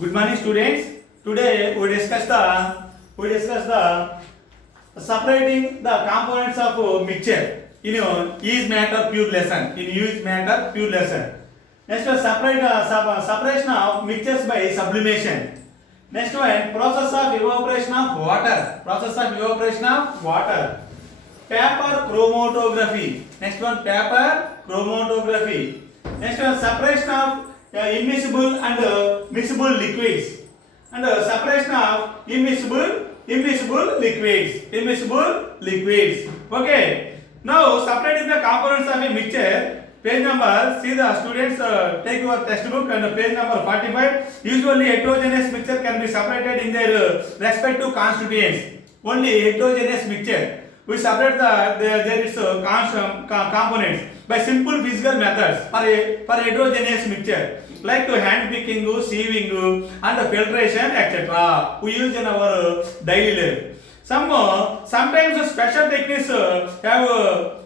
Good morning, students. Today we discuss the separating the components of mixture in use matter pure lesson. Next one, separation of mixtures by sublimation. Next one, process of evaporation of water. Paper chromatography. Next one, paper chromatography. Next one, separation of immiscible and miscible liquids. And separation of immiscible liquids. Okay. Now separating the components of a mixture. Page number, see the students take your textbook and page number 45. Usually heterogeneous mixture can be separated in their respective constituents. Only heterogeneous mixture. We separate there is components by simple physical methods for heterogeneous mixture like hand picking, sieving and filtration etc. We use in our daily life. Sometimes special techniques have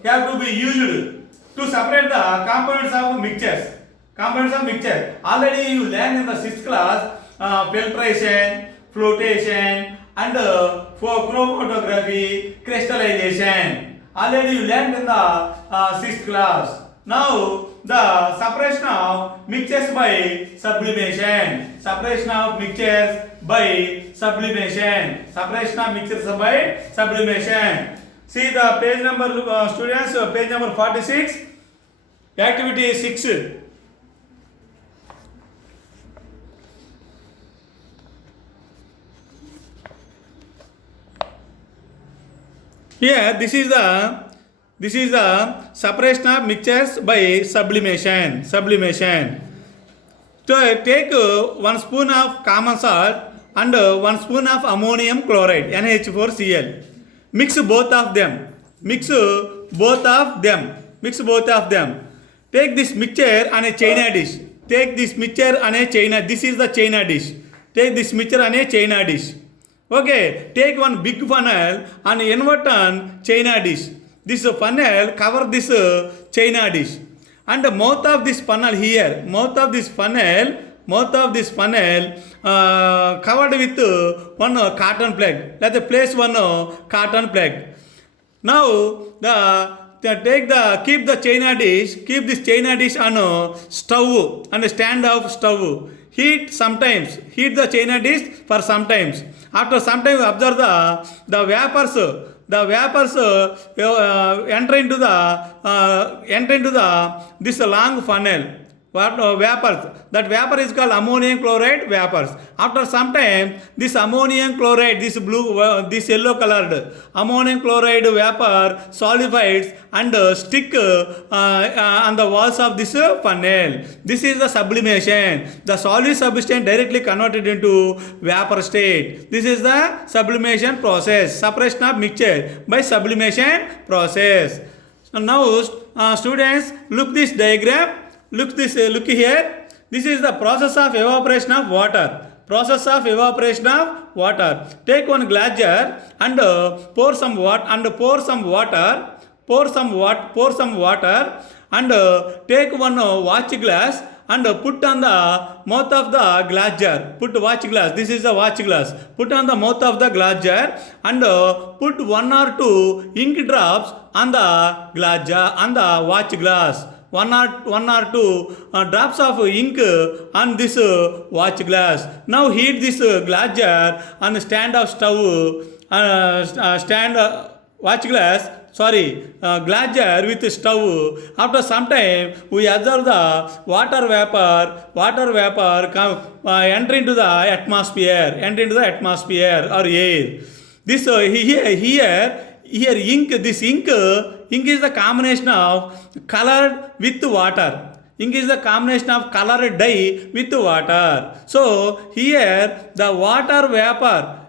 to be used to separate the components of mixtures. Already you learned in the 6th class filtration, flotation and for chromatography, crystallization. Already you learned in the 6th class. Now the separation of mixtures by sublimation. See the page number, students, page number 46, activity 6. Here, this is the separation of mixtures by sublimation. So take 1 spoon of common salt and 1 spoon of ammonium chloride NH4Cl. Mix both of them. Take this mixture on a china dish. This is the china dish. Take this mixture on a china dish. Okay, take one big funnel and invert on china dish. This funnel cover this china dish. And the mouth of this funnel covered with one cotton plug. Let's place one cotton plug. Now keep this china dish on stove and stand off stove. Heat the china dish for some times. After some time observe the vapors enter into this long funnel. Vapors. That vapor is called ammonium chloride vapors. After some time, this ammonium chloride, this yellow colored ammonium chloride vapor solidifies and stick on the walls of this funnel. This is the sublimation. The solid substance directly converted into vapor state. This is the sublimation process. Separation of mixture by sublimation process. So now, students, look this diagram. Look here. This is the process of evaporation of water. Take one glass jar and pour some water and take one watch glass and put on the mouth of the glass jar. This is the watch glass. Put on the mouth of the glass jar and put 1 or 2 ink drops on the glass jar, on the watch glass. 1 or 2 drops of ink on this watch glass. Now heat this glass jar on stand of stove. Glass jar with stove. After some time, we observe the water vapor enter into the atmosphere or air. This here ink is the combination of colored with water. Ink is the combination of colored dye with water. So here the water vapor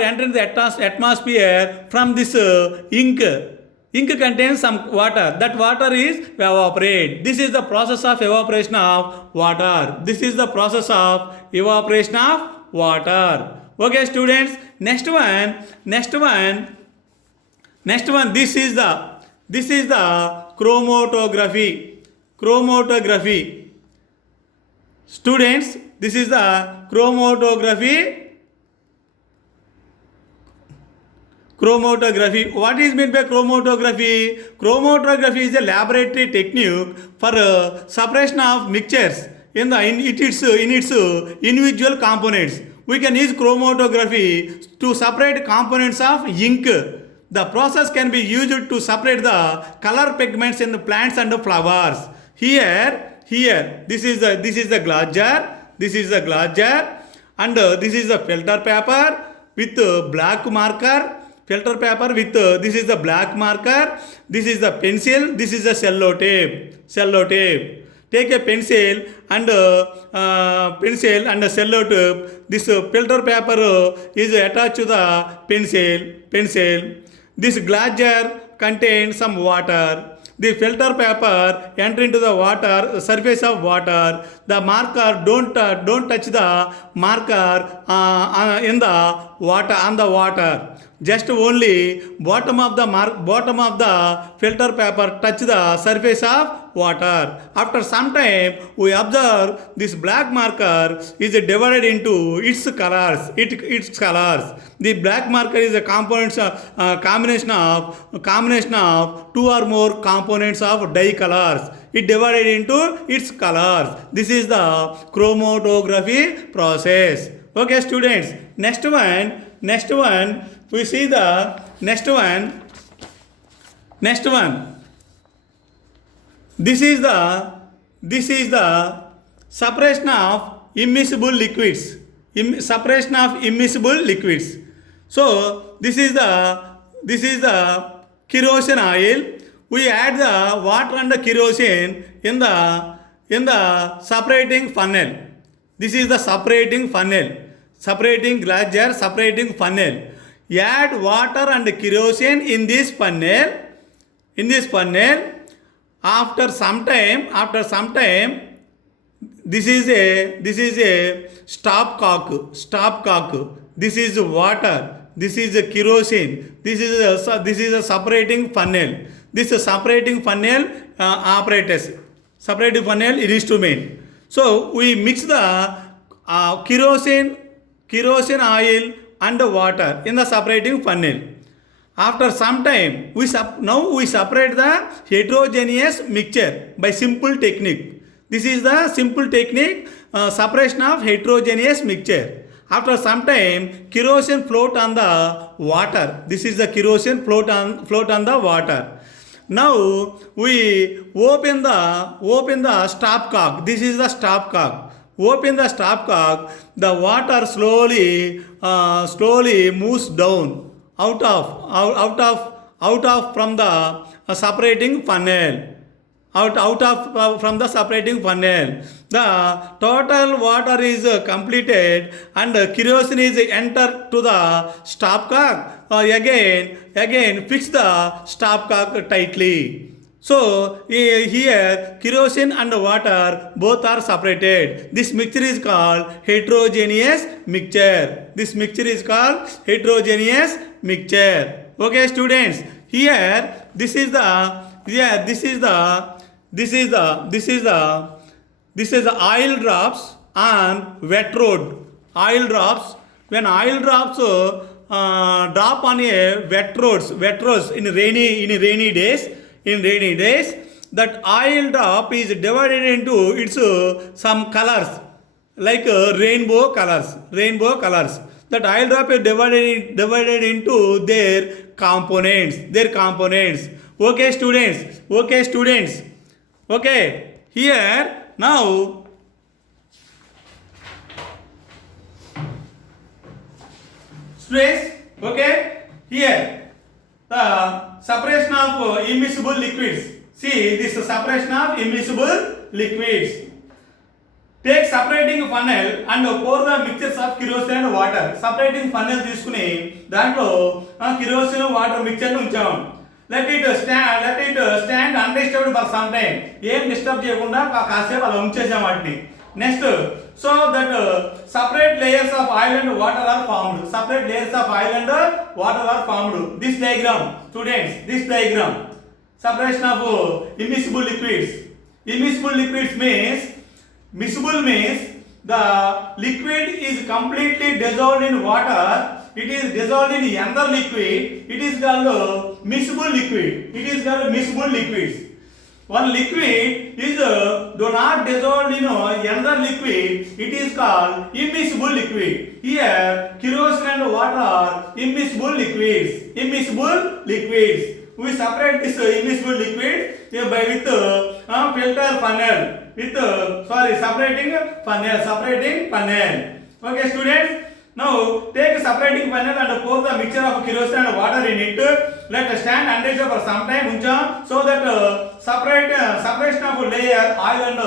enters the atmosphere from this ink. Ink contains some water. That water is evaporate. This is the process of evaporation of water. Okay, students. Next one. This is the chromatography. Students, this is the chromatography. Chromatography. What is meant by chromatography? Chromatography is a laboratory technique for separation of mixtures in its individual components. We can use chromatography to separate components of ink. The process can be used to separate the color pigments in the plants and the flowers. Here, this is the glass jar. This is the glass jar, and this is the filter paper with black marker. Filter paper with this is the black marker. This is the pencil. This is the cellotape. Take a pencil and a cellotape. This filter paper is attached to the pencil. This glass jar contains some water. The filter paper enter into the water, surface of water. The marker don't touch the marker in the water, on the water. Just only bottom of the filter paper touch the surface of water. After some time, we observe this black marker is divided into its colors. The black marker is a combination of two or more components of dye colors. It divided into its colors. This is the chromatography process. Okay, students. Next one. We see the next one. This is the separation of immiscible liquids. Separation of immiscible liquids. So this is the kerosene oil. We add the water and the kerosene in the separating funnel. This is the separating funnel. Separating glass jar, separating funnel. Add water and kerosene in this funnel. After some time, this is a stopcock. This is water. This is a kerosene. This is a separating funnel. This is separating funnel apparatus. Separating funnel instrument. So we mix the kerosene oil and water in the separating funnel. After some time, we separate the heterogeneous mixture by simple technique. This is the simple technique, separation of heterogeneous mixture. After some time, kerosene float on the water. This is the kerosene float on the water. Now we open the stopcock. This is the stopcock. Open the stopcock. The water slowly moves down out of from the separating funnel. From the separating funnel. The total water is completed and kerosene is entered to the stopcock. Again fix the stopcock tightly. So here kerosene and water both are separated. This mixture is called heterogeneous mixture. Okay, students. Here this is the oil drops on wet road. Oil drops. When oil drops drop on a wet roads in rainy days. That oil drop is divided into its some colors, like rainbow colors. That oil drop is divided into their components. Okay, students. Okay, here now students. Okay, here the separation of immiscible liquids. See, this is separation of immiscible liquids. Take separating funnel and pour the mixtures of kerosene and water. Separating funnel తీసుకుని దాంట్లో kerosene water mixture ఉంచాం. Let it stand undisturbed for some time. ఏం disturb చేయకుండా కాసేపు అలా ఉంచేసాం వాటిని. Next, so that separate layers of oil and water are formed. This diagram, students, separation of immiscible liquids. Immiscible liquids means, miscible means the liquid is completely dissolved in water. It is dissolved in another liquid. It is called miscible liquid. It is called miscible liquids. One liquid is do not dissolved in another liquid. It is called immiscible liquid. Here, kerosene and water are immiscible liquids. Immiscible liquids. We separate this immiscible liquid by with filter funnel. With separating funnel. Okay, students. Now take a separating funnel and pour the mixture of kerosene and water in it. Let stand under for some time so that separation of layer oil and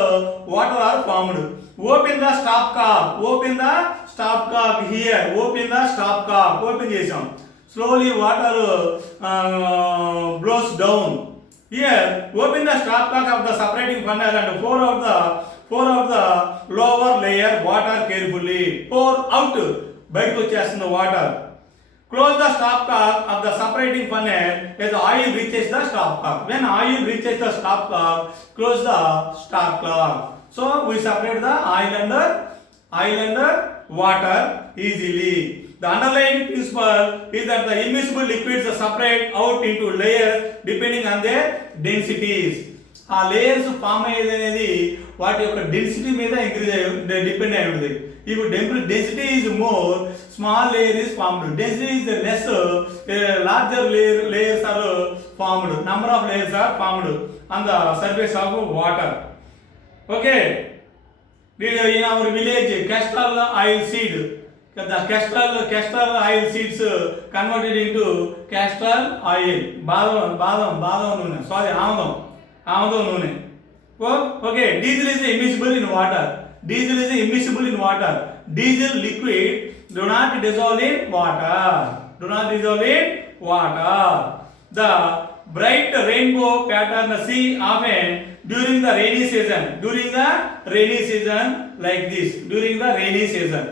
water are formed. Open the stopcock. Open the stopcock here. Open the stopcock. Open chesam. Slowly water blows down. Here open the stopcock of the separating funnel and pour out the lower layer water carefully. Pour out. బయటకు వచ్చేస్తుంది water. Close the stopcock of the separating funnel as the oil reaches the stopcock. When oil reaches the stopcock, close the stopcock. So we separate the oil under water easily. The underlying principle is that the immiscible liquids are separate out into layers depending on their densities. ఆ layers form అయ్యేది అనేది వాటి యొక్క density మీద depend అయి ఉంటుంది. If density is more, small layer is formed. Density is less, larger layers are formed. Number of layers are formed on the surface of water. Okay. In our village, castor oil seed. The castor oil seeds converted into castor oil. Badam nune. Sorry, ఆముదం నూనె. Okay. Diesel is immiscible in water. Diesel is immiscible in water. Diesel liquid do not dissolve in water. Do not dissolve in water. The bright rainbow pattern see often during the rainy season. During the rainy season like this. During the rainy season.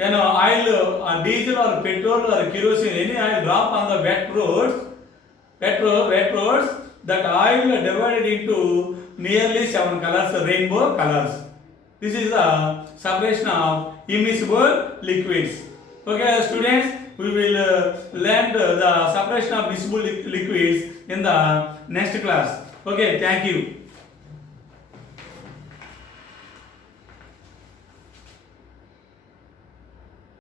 When oil or diesel or petrol or kerosene, any oil drop on the wet roads, that oil divided into nearly 7 colors, rainbow colors. This is the separation of immiscible liquids. Okay, students, we will learn the separation of miscible liquids in the next class. Okay, thank you.